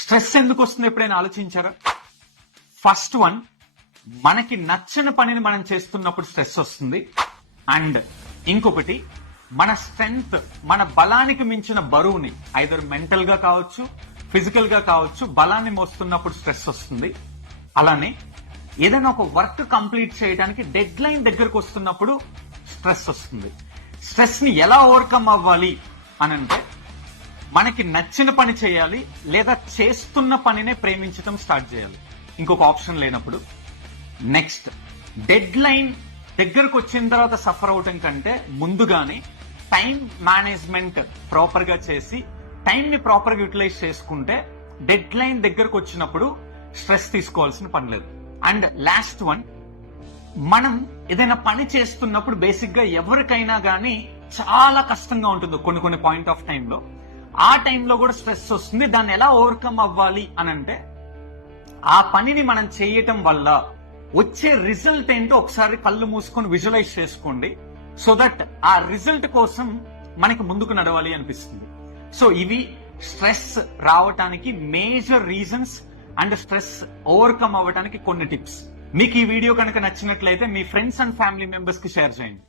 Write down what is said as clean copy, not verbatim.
Stress ఎందుకు వస్తుంది ఎప్పుడైనా ఆలోచించారా? ఫస్ట్ వన్, మనకి నచ్చని పనిని మనం చేస్తున్నప్పుడు స్ట్రెస్ వస్తుంది. అండ్ ఇంకొకటి, మన స్ట్రెంగ్త్, మన బలానికి మించిన బరువుని ఐదర్ మెంటల్ గా కావచ్చు, ఫిజికల్ గా కావచ్చు, బలాన్ని మోస్తున్నప్పుడు స్ట్రెస్ వస్తుంది. అలానే ఏదైనా ఒక వర్క్ కంప్లీట్ చేయడానికి డెడ్ లైన్ దగ్గరకు వస్తున్నప్పుడు స్ట్రెస్ వస్తుంది. స్ట్రెస్ ని ఎలా ఓవర్కమ్ అవ్వాలి అని అంటే, మనకి నచ్చిన పని చేయాలి, లేదా చేస్తున్న పనినే ప్రేమించడం స్టార్ట్ చేయాలి, ఇంకొక ఆప్షన్ లేనప్పుడు. నెక్స్ట్, డెడ్ లైన్ దగ్గరకు వచ్చిన తర్వాత సఫర్ అవటం కంటే ముందుగానే టైం మేనేజ్మెంట్ ప్రాపర్ గా చేసి టైం ని ప్రాపర్ గా యూటిలైజ్ చేసుకుంటే డెడ్ లైన్ దగ్గరకు వచ్చినప్పుడు స్ట్రెస్ తీసుకోవాల్సిన పని లేదు. అండ్ లాస్ట్ వన్, మనం ఏదైనా పని చేస్తున్నప్పుడు బేసిక్ గా ఎవరికైనా గానీ చాలా కష్టంగా ఉంటుంది కొన్ని పాయింట్ ఆఫ్ టైంలో. ఆ టైంలో కూడా స్ట్రెస్ వస్తుంది. దాన్ని ఎలా ఓవర్కమ్ అవ్వాలి అని అంటే, ఆ పనిని మనం చేయటం వల్ల వచ్చే రిజల్ట్ ఏంటో ఒకసారి కళ్ళు మూసుకొని విజువలైజ్ చేసుకోండి. సో దట్ ఆ రిజల్ట్ కోసం మనకి ముందుకు నడవాలి అనిపిస్తుంది. సో ఇవి స్ట్రెస్ రావటానికి major reasons and stress overcome అవ్వడానికి కొన్ని టిప్స్. మీకు ఈ వీడియో కనుక నచ్చినట్లయితే మీ ఫ్రెండ్స్ అండ్ ఫ్యామిలీ మెంబర్స్ కి షేర్ చేయండి.